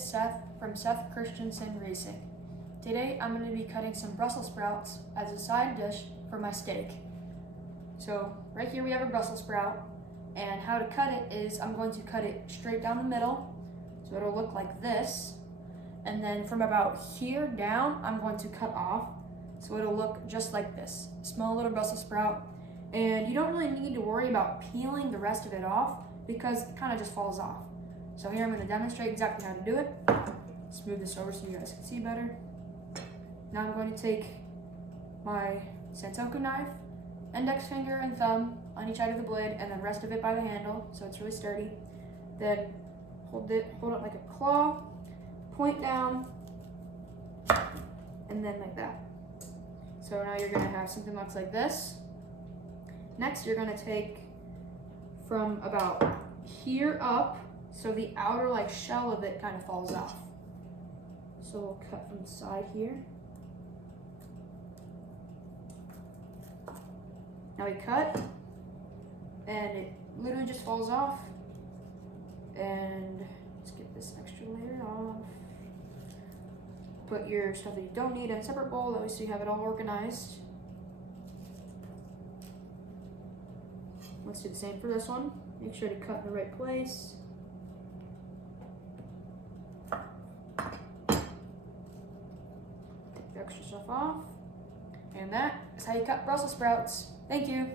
it's Seth from Seth Christensen Racing. Today I'm going to be cutting some Brussels sprouts as a side dish for my steak. So right here we have a Brussels sprout, and how to cut it is I'm going to cut it straight down the middle, so it'll look like this, and then from about here down I'm going to cut off, so it'll look just like this, small little Brussels sprout. And you don't really need to worry about peeling the rest of it off because it kind of just falls off. So here I'm going to demonstrate exactly how to do it. Smooth this over so you guys can see better. Now I'm going to take my Santoku knife, index finger and thumb on each side of the blade, and then rest of it by the handle so it's really sturdy. Then hold it like a claw, point down, and then like that. So now you're going to have something that looks like this. Next, you're going to take from about here up, so the outer shell of it kind of falls off. So we'll cut from the side here. Now we cut, and it literally just falls off. And let's get this extra layer off. Put your stuff that you don't need in a separate bowl, that way so you have it all organized. Let's do the same for this one. Make sure to cut in the right place. Take the extra stuff off. And that is how you cut Brussels sprouts. Thank you.